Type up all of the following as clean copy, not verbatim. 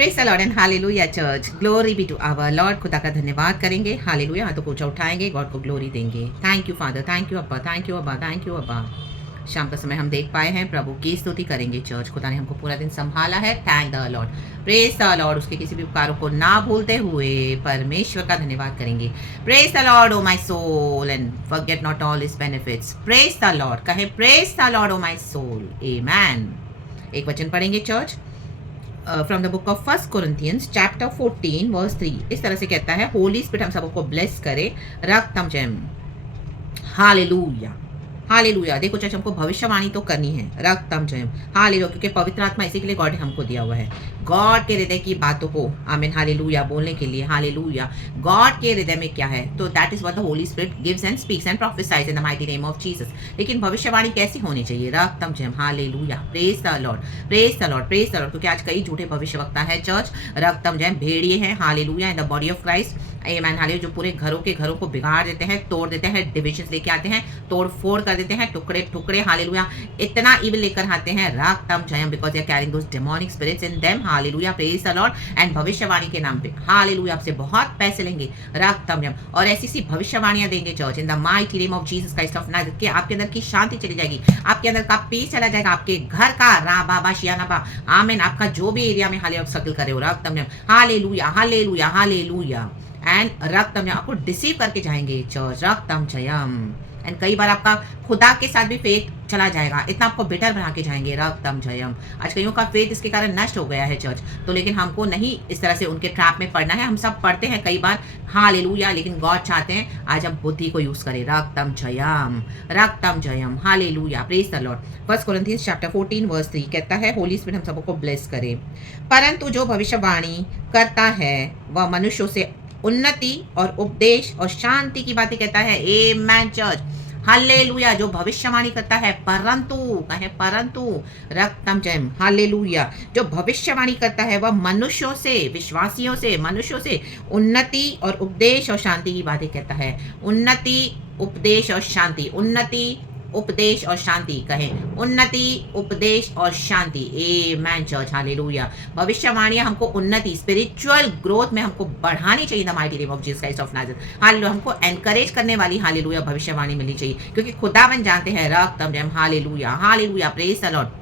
Praise the Lord and hallelujah church, glory be to our Lord. खुदा का धन्यवाद करेंगे, हालेलुया, हाथों को ऊंचा उठाएंगे, गॉड को ग्लोरी देंगे। Thank you father, thank you अब्बा, थैंक यू अब्बा, थैंक यू अब्बा। शाम का समय हम देख पाए हैं, प्रभु की स्तुति करेंगे चर्च। खुदा ने हमको पूरा दिन संभाला है, thank the Lord, praise the Lord. उसके किसी भी उपकारों को ना भूलते हुए परमेश्वर का धन्यवाद करेंगे। Praise the Lord O my soul and forget not all his benefits. Praise the Lord, कहे praise the Lord O my soul, amen. एक वचन पढ़ेंगे church from the book of 1 Corinthians chapter 14 verse 3। इस तरह से कहता है, होली स्पिरिट हम सबको ब्लेस करे, रक्तम जयम, हालेलुया हालेलुया। देखो चर्च, हमको भविष्यवाणी तो करनी है, रक्तम जयम, हालेलुया, क्योंकि पवित्र आत्मा इसी के लिए गॉड ने हमको दिया हुआ है, गॉड के हृदय की बातों को आमीन हालेलुया बोलने के लिए। हालेलुया, गॉड के हृदय में क्या है, तो that is what the Holy Spirit gives and speaks and prophesies in the mighty name of Jesus. लेकिन भविष्यवाणी कैसी होनी चाहिए, रक्तम जयम, hallelujah, praise the Lord, praise the Lord, praise the Lord. क्योंकि आज कई झूठे भविष्यवक्ता है चर्च, रक्तम जयम, भेड़िए हैं, hallelujah, in the body of Christ, आमीन हालेलुया, जो पूरे घरों को बिगाड़ देते हैं, तोड़ देते हैं, डिविजन्स लेके आते हैं, तोड़ फोड़ कर देते हैं, टुकड़े टुकड़े, हालेलुया, इतना इविल लेकर आते हैं, रक्तम जयम, because they are carrying those demonic spirits in them, hallelujah, praise the Lord. And भविष्यवाणी के नाम पे हालेलुया आपसे बहुत पैसे लेंगे, रक्तम जयम, और ऐसी सी भविष्यवाणियां देंगे church in the mighty name of Jesus Christ of Nazareth, कि आपके अंदर की शांति चली जाएगी, आपके अंदर का पीस चला जाएगा, आपके घर का रा बाबा शियानाबा, आमीन, आपका जो भी एरिया में हालेलुया आप सर्कल करे हो, रक्तम जयम, hallelujah hallelujah hallelujah. And रक्तम Jayam, आपको डिसीव करके जाएंगे चर्च, रक्तम जयम। एंड कई बार आपका खुदा के साथ भी फेथ चला जाएगा, इतना आपको बेटर बना के जाएंगे, रक्तम जयम। आज कईयों का फेथ इसके कारण नष्ट हो गया है चर्च, तो लेकिन हमको नहीं इस तरह से उनके ट्रैप में पड़ना है। हम सब पढ़ते हैं कई बार, हालेलुया, लेकिन गॉड चाहते हैं आज हम बुद्धि को यूज करें, रक्तम जयम, रक्तम जयम, hallelujah, praise the Lord. 1 Corinthians chapter 14 verse 3 कहता है, होली स्पिरिट हम सबको ब्लेस करे, परंतु जो भविष्यवाणी करता है वह मनुष्यों से उन्नति और उपदेश और शांति की बातें कहता है, आमेन चर्च, हालेलुया। जो भविष्यवाणी करता है, परंतु, कहे परंतु, रक्तम जयम, हालेलुया, जो भविष्यवाणी करता है वह मनुष्यों से, विश्वासियों से, मनुष्यों से उन्नति और उपदेश और शांति की बातें कहता है, उन्नति, उपदेश और शांति, उन्नति, उपदेश और शांति, कहें उन्नति, उपदेश और शांति, आमेन चर्च, हालेलुया। भविष्यवाणियां हमको उन्नति, स्पिरिचुअल ग्रोथ में हमको बढ़ानी चाहिए, the mighty name of Jesus Christ of Nazareth, hallelujah, हमको एनकरेज करने वाली, हालेलुया, भविष्यवाणी मिलनी चाहिए, क्योंकि खुदावन जानते हैं, रक्तम जयम, hallelujah hallelujah, praise the Lord.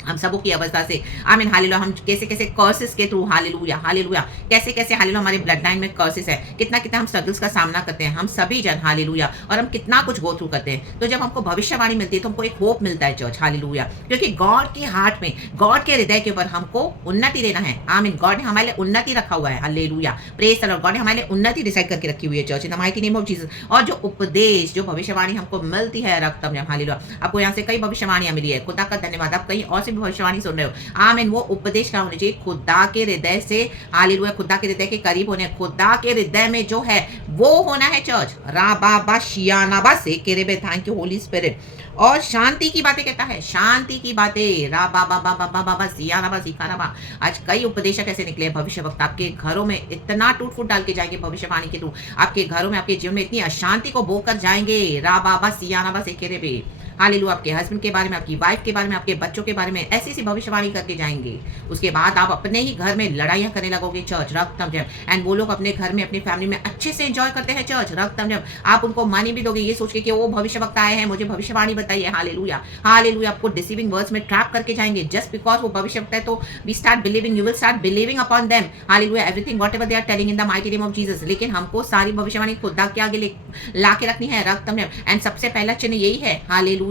हम सबों की अवस्था से, आमीन हालेलुया, हम कैसे कैसे कर्सेस के थ्रू, हालेलुया हालेलुया, कैसे कैसे हालेलुया हमारे ब्लड लाइन में कर्सेस है, कितना कितना हम स्ट्रगल्स का सामना करते हैं, हम सभी जन, हालेलुया, और हम कितना कुछ गो थ्रू करते हैं। तो जब हमको भविष्यवाणी मिलती है तो हमको एक होप मिलता है चर्च, हालेलुया, क्योंकि गॉड के हार्ट में, गॉड के हृदय के ऊपर हमको उन्नति देना है, आमीन। गॉड ने हमारे लिए उन्नति रखा हुआ है, hallelujah, praise the Lord. God ने हमारे लिए उन्नति डिसाइड करके रखी हुई है church, in the mighty name of Jesus. और जो उपदेश, जो भविष्यवाणी हमको मिलती है, रक्तम जयम, हालेलुया, आपको यहाँ से कई भविष्यवाणियां मिली है, खुदा का धन्यवाद। आप कहीं और से भी भविष्यवाणी सुन रहे हो, आमीन। वो उपदेश क्या होने चाहिए, खुदा के हृदय से, हालेलुया, खुदा के हृदय के करीब होने, खुदा के हृदय में जो है वो होना है चर्च, राबाबा शियानाबा से केरेबे, थैंक यू होली स्पिरिट। और शांति की बातें कहता है, शांति की बातें, राबाबा बाबा बाबा सियानाबा सिखानाबा। आज कई उपदेशक ऐसे निकले, भविष्य वक्त आपके घरों में इतना टूट फूट डाल के जाएंगे भविष्यवाणी के थ्रू, आपके घरों में, आपके जीवन में इतनी अशांति को बोकर जाएंगे, राबाबा सियानाबा से केरेबे, हालेलुया, आपके हस्बैंड के बारे में, आपकी वाइफ के बारे में, आपके बच्चों के बारे में ऐसी सी भविष्यवाणी करके जाएंगे। उसके बाद आप अपने ही घर में लड़ाइयां करने लगोगे चर्च, रक्तम जयम। एंड वो लोग अपने घर में, अपनी फैमिली में अच्छे से एंजॉय करते हैं चर्च, रक्तम जयम। आप उनको मानी भी दोगे ये सोच के कि वो भविष्यवक्ता आए हैं, मुझे भविष्यवाणी बताइए, हालेलुया हालेलुया। आपको डिसीविंग वर्ड्स में ट्रैप करके जाएंगे, जस्ट बिकॉज वो भविष्यवक्ता है तो we start believing, you will start believing upon them, hallelujah, everything whatever they are telling in the mighty name of Jesus. लेकिन हमको सारी भविष्यवाणी खुदा के आगे ला के रखनी है, रक्तम जयम। एंड सबसे पहला चिन्ह यही है, हालेलुया,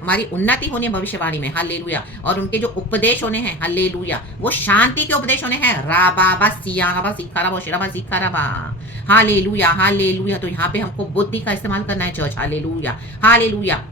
हमारी उन्नति होनी है भविष्यवाणी में, हालेलुया। और उनके जो उपदेश होने हैं, हालेलुया, वो शांति के उपदेश होने हैं, राबाबा सियानाबा सिखाराबा शिराबा सिखाराबा, हालेलुया हालेलुया। तो यहाँ पे हमको बुद्धि का इस्तेमाल करना है चर्च, हालेलुया हालेलुया।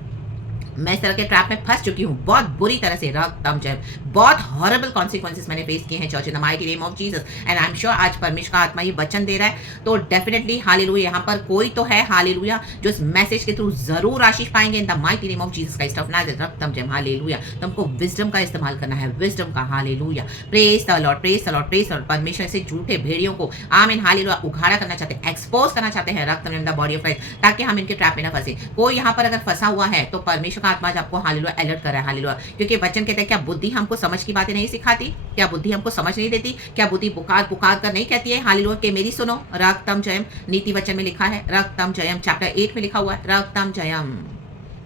मैं इस तरह के ट्रैप में फंस चुकी हूँ बहुत बुरी तरह से, रक्तम जयम, बहुत हॉरेबल कॉन्सिक्वेंसेस मैंने फेस किए हैं church, in the mighty name of Jesus. And I am sure आज परमेश्वर का आत्मा ये वचन दे रहा है, तो डेफिनेटली हालेलुया, यहाँ पर कोई तो है, हालेलुया, जो इस मैसेज के थ्रू जरूर आशीष पाएंगे, in the mighty name of Jesus Christ of Nazareth, रक्तम जयम, हालेलुया। तो हमको विजडम का इस्तेमाल करना है, विजडम का, hallelujah, praise the Lord, praise the Lord, praise the Lord. परमेश्वर से झूठे भेड़ियों को, आमीन हालेलुया, उघाड़ा करना चाहते हैं, एक्सपोज करना चाहते हैं, रक्तम Jayam, the body of Christ, ताकि हम इनके ट्रैप में ना फंसे। कोई यहाँ पर अगर फंसा हुआ है तो परमेश्वर परमेश्वर का आत्मा आज आपको हालेलुया अलर्ट कर रहा है, हालेलुया, क्योंकि वचन कहता है क्या बुद्धि हमको समझ की बातें नहीं सिखाती, क्या बुद्धि हमको समझ नहीं देती, क्या बुद्धि पुकार पुकार कर नहीं कहती है हालेलुया कि मेरी सुनो। रक्तम जयम, नीति वचन में लिखा है, रक्तम जयम, चैप्टर 8 में लिखा हुआ है, रक्तम जयम।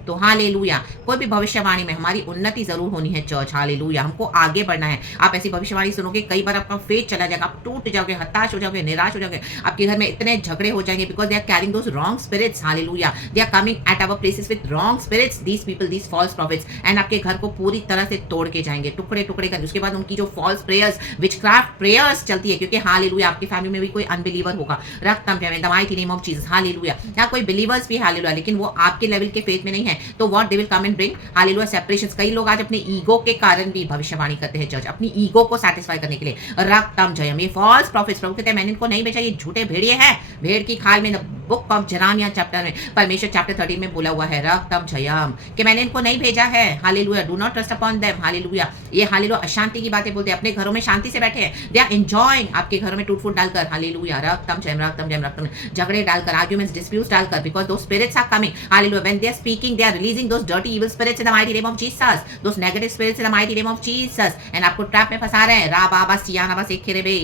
तो हालेलुया, कोई भी भविष्यवाणी में हमारी उन्नति जरूर होनी है चर्च, हालेलुया, हमको आगे बढ़ना है। आप ऐसी भविष्यवाणी सुनोगे, कई बार आपका फेथ चला जाएगा, आप टूट जाओगे, हताश हो जाओगे, निराश हो जाओगे, आपके घर में इतने झगड़े हो जाएंगे, because they are carrying those wrong spirits, hallelujah, they are coming at our places with wrong spirits, these people, these false prophets, and आपके घर को पूरी तरह से तोड़ के जाएंगे, टुकड़े टुकड़े कर। उसके बाद उनकी जो फॉल्स प्रेयर्स, विचक्राफ्ट प्रेयर्स चलती है, क्योंकि हालेलुया आपकी फैमिली में भी कोई अनबिलीवर होगा, रक्तम जयम, in the mighty name of Jesus, hallelujah, या कोई बिलीवर्स भी हालेलुया, लेकिन वो आपके लेवल के फेथ में नहीं है, तो what they will come and bring hallelujah separations. कई लोग आज अपने ईगो के कारण भी भविष्यवाणी करते हैं चर्च, अपनी ईगो को सैटिस्फाई करने के लिए, रक्तम जयम, ये फॉल्स प्रॉफिट्स, प्रभु कहते हैं मैंने इनको नहीं बेचा, ये झूठे भेड़िए हैं, भेड़ की खाल में। बुक ऑफ जरामिया चैप्टर में, परमेश्वर चैप्टर 13 में बोला हुआ है, रक्तम जयम, कि मैंने इनको नहीं भेजा है, hallelujah, do not trust upon them, hallelujah. ये हालेलुया अशांति की बातें बोलते हैं, अपने घरों में शांति से बैठे हैं, दे आर एंजॉयिंग, आपके घरों में टूट फूट डालकर, हालेलुया, रक्तम जयम, रक्तम जयम, रक्तम, झगड़े डालकर, आर्ग्यूमेंट्स, डिस्प्यूट्स डालकर, because those spirits are coming, hallelujah, when they are speaking, they are releasing those dirty evil spirits in the mighty name of Jesus, those negative spirits in the mighty name of Jesus, and आपको trap में फंसा रहे हैं, रा बाबा सियाना बस एक खेरेबे,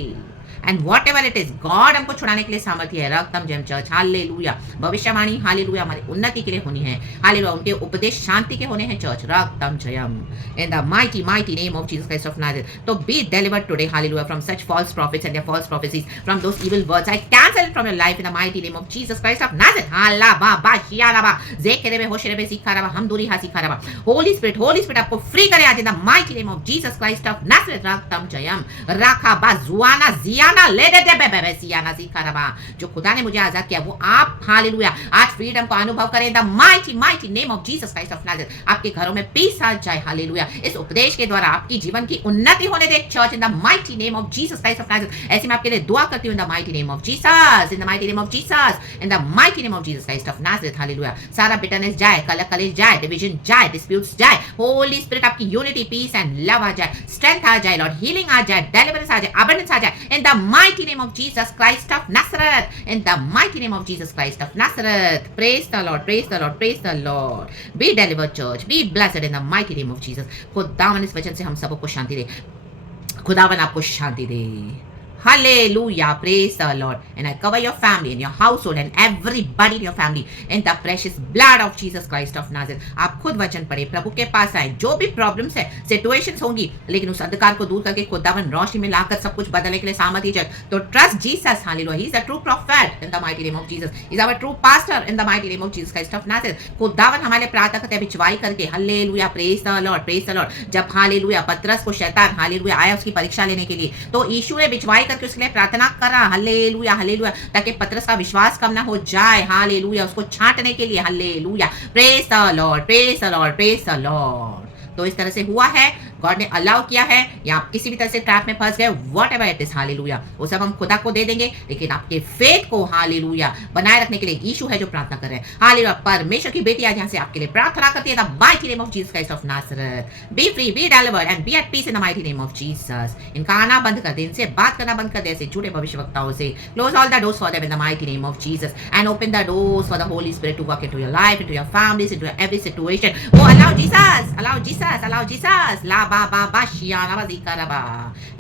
and whatever it is, God हमको छुड़ाने के लिए सामर्थ्य है, रक्तम जयम चर्च, हालेलुया, भविष्यवाणी हालेलुया हमारी उन्नति के लिए होनी है, हालेलुया, उनके उपदेश शांति के होने हैं चर्च, रक्तम जयम, in the mighty mighty name of Jesus Christ of Nazareth. तो be delivered today, hallelujah, from such false prophets and their false prophecies, from those evil words, I cancel it from your life in the mighty name of Jesus Christ of Nazareth, हल्ला बाबा शियाराबा जेकेरेबे होशरेबे सिखाराबा हम दूरी हा सिखाराबा, होली स्पिरिट आपको फ्री करे आज in the mighty name of Jesus Christ of Nazareth, रक्तम जयम, राखा बा जुआना जियाना लेडे दे सियाना सिखाराबा, जो खुदा ने मुझे आजाद किया वो आप हालेलुया आज फ्रीडम को अनुभव करें, the mighty mighty name of Jesus Christ of Nazareth. आपके घरों में पीस आ जाए, हालेलुया, इस उपदेश के द्वारा आपकी जीवन की उन्नति होने दे church, in the mighty name of Jesus Christ of Nazareth. ऐसे मैं आपके लिए दुआ करती हूं, in the mighty name of Jesus, in the mighty name of Jesus, in the mighty name of Jesus Christ of Nazareth, hallelujah. सारा bitterness जाए, कलेश जाए, डिवीजन जाए, डिस्प्यूट्स जाए, होली स्पिरिट आपकी यूनिटी, पीस एंड लव आ जाए, strength आ जाए, लॉर्ड हीलिंग आ जाए, डिलीवरेंस आ जाए, अबंडेंस आ जाए, इन the mighty name of Jesus Christ of Nazareth, in the mighty name of Jesus Christ of Nazareth. Praise the Lord, praise the Lord, praise the Lord. Be delivered, church. Be blessed in the mighty name of Jesus. खुदावन इस वचन से हम सबको शांति दे, खुदावन आपको शांति दे। Hallelujah, praise the Lord. And I cover your family and your household and everybody in your family in the precious blood of Jesus Christ of Nazareth. आप खुद वचन पढ़े, प्रभु के पास आए, जो भी प्रॉब्लम्स है, सिचुएशंस होंगी, लेकिन उस अंधकार को दूर करके खुदावन रोशनी में लाकर सब कुछ बदलने के लिए सामर्थ्य है। तो trust Jesus, hallelujah, he is a true prophet in the mighty name of Jesus, he is our true pastor in the mighty name of Jesus Christ of Nazareth. खुदावन हमारे प्रार्थना करते हैं बिचवाई करके, hallelujah, praise the Lord, praise the Lord. जब hallelujah पतरस को शैतान हालेलुया आया उसकी परीक्षा लेने के लिए, तो यीशु ने बिचवाई करके उसके लिए प्रार्थना करा, हालेलुया, हालेलुया, ताकि पतरस का विश्वास कम ना हो जाए, हालेलुया, उसको छांटने के लिए, hallelujah, praise the Lord, praise the Lord, praise the Lord. तो इस तरह से हुआ है, गॉड ने अलाउ किया है, या आप किसी भी तरह से ट्रैप में फंस गए, what ever it is, hallelujah, वो सब हम खुदा को दे देंगे, लेकिन आपके फेथ को हालेलुया बनाए रखने के लिए यीशु है जो प्रार्थना कर रहे हैं, हालेलुया। परमेश्वर की बेटी आज यहाँ से आपके लिए प्रार्थना करती है, the mighty name of Jesus Christ of Nazareth. Be free, be delivered and be at peace in the mighty name of Jesus. इनका आना बंद कर दे, इनसे बात करना बंद कर दे, ऐसे झूठे भविष्यवक्ताओं से। Close all the doors for them in the mighty name of Jesus and open the doors for the Holy Spirit to work into your life, into your families, into every situation. वो allow Jesus, allow Jesus, allow Jesus, ला बा बा बा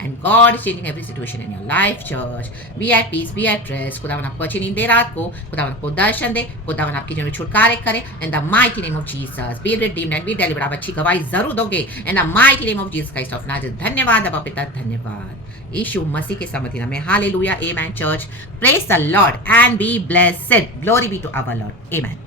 and God is changing every situation in your life, church. Be at peace, be at rest. खुदावन आपको अच्छी नींद दे रात को, खुदावन आपको दर्शन दे, खुदावन आपकी जीवन में छुटकारे करे, in the mighty name of Jesus. Be redeemed and be delivered. आप अच्छी गवाही जरूर दोगे, in the mighty name of Jesus Christ of Nazareth. धन्यवाद अबा पिता, धन्यवाद यीशु मसीह के सामर्थ्य में, hallelujah, amen, church. Praise the Lord and be blessed. Glory be to our Lord, amen.